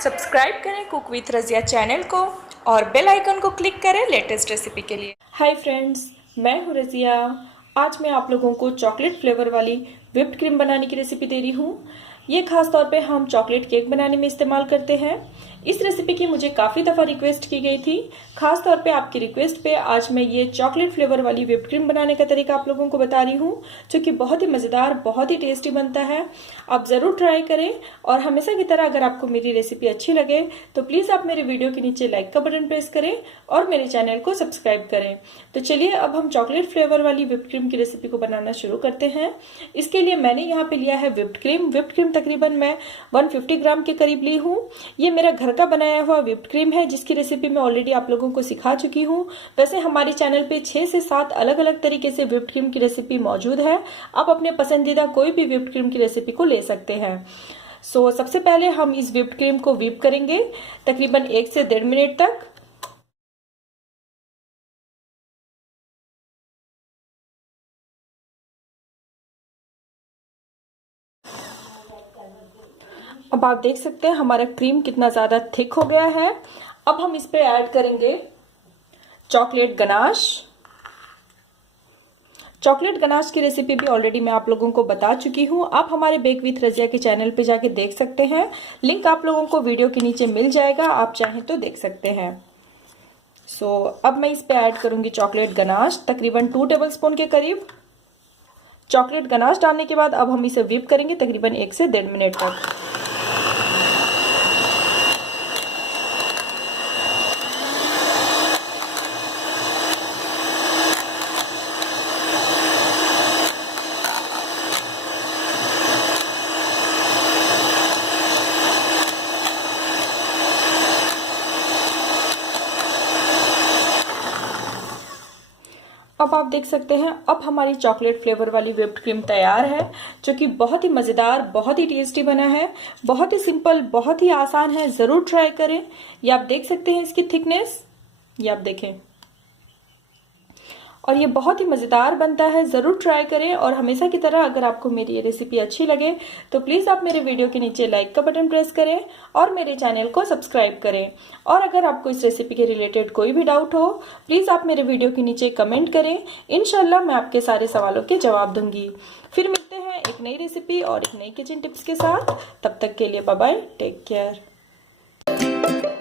Subscribe करें cook with Razia channel को और बेल आइकन को क्लिक करें लेटेस्ट रेसिपी के लिए। हाय फ्रेंड्स, मैं हूँ रज़िया। आज मैं आप लोगों को चॉकलेट फ्लेवर वाली व्हिप्ड क्रीम बनाने की रेसिपी दे रही हूँ। ये खास तौर पे हम चॉकलेट केक बनाने में इस्तेमाल करते हैं। इस रेसिपी की मुझे काफ़ी दफ़ा रिक्वेस्ट की गई थी। खास तौर पे आपकी रिक्वेस्ट पे आज मैं ये चॉकलेट फ्लेवर वाली व्हिप्ड क्रीम बनाने का तरीका आप लोगों को बता रही हूँ, जो कि बहुत ही मज़ेदार, बहुत ही टेस्टी बनता है। आप ज़रूर ट्राई करें और हमेशा की तरह अगर आपको मेरी रेसिपी अच्छी लगे तो प्लीज़ आप मेरे वीडियो के नीचे लाइक का बटन प्रेस करें और मेरे चैनल को सब्सक्राइब करें। तो चलिए अब हम चॉकलेट फ्लेवर वाली व्हिप्ड क्रीम की रेसिपी को बनाना शुरू करते हैं। इसके लिए मैंने यहाँ पे लिया है व्हिप्ड क्रीम। व्हिप्ड क्रीम तकरीबन मैं 150 ग्राम के करीब ली हूँ। ये मेरा घर का बनाया हुआ व्हिप्ड क्रीम है, जिसकी रेसिपी मैं ऑलरेडी आप लोगों को सिखा चुकी हूँ। वैसे हमारे चैनल पे 6 से 7 अलग अलग तरीके से व्हिप्ड क्रीम की रेसिपी मौजूद है। आप अपने पसंदीदा कोई भी व्हिप्ड क्रीम की रेसिपी को ले सकते हैं। सबसे पहले हम इस व्हिप्ड क्रीम को व्हिप करेंगे तकरीबन 1 से 1.5 मिनट तक। अब आप देख सकते हैं हमारा क्रीम कितना ज़्यादा थिक हो गया है। अब हम इस पे ऐड करेंगे चॉकलेट गनाश। चॉकलेट गनाश की रेसिपी भी ऑलरेडी मैं आप लोगों को बता चुकी हूँ। आप हमारे बेक विथ रज़िया के चैनल पे जाके देख सकते हैं। लिंक आप लोगों को वीडियो के नीचे मिल जाएगा, आप चाहें तो देख सकते हैं। अब मैं इस पे ऐड करूंगी चॉकलेट गनाश तकरीबन 2 टेबलस्पून के करीब। चॉकलेट गनाश डालने के बाद अब हम इसे व्हिप करेंगे तकरीबन 1 से 1.5 मिनट तक। अब आप देख सकते हैं अब हमारी चॉकलेट फ्लेवर वाली व्हिप्ड क्रीम तैयार है, जो कि बहुत ही मज़ेदार, बहुत ही टेस्टी बना है। बहुत ही सिंपल, बहुत ही आसान है, ज़रूर ट्राई करें। ये आप देख सकते हैं इसकी थिकनेस, ये आप देखें, और ये बहुत ही मज़ेदार बनता है। ज़रूर ट्राई करें और हमेशा की तरह अगर आपको मेरी ये रेसिपी अच्छी लगे तो प्लीज़ आप मेरे वीडियो के नीचे लाइक का बटन प्रेस करें और मेरे चैनल को सब्सक्राइब करें। और अगर आपको इस रेसिपी के रिलेटेड कोई भी डाउट हो प्लीज़ आप मेरे वीडियो के नीचे कमेंट करें। इंशाल्लाह मैं आपके सारे सवालों के जवाब दूंगी। फिर मिलते हैं एक नई रेसिपी और एक नई किचन टिप्स के साथ। तब तक के लिए बाय बाय, टेक केयर।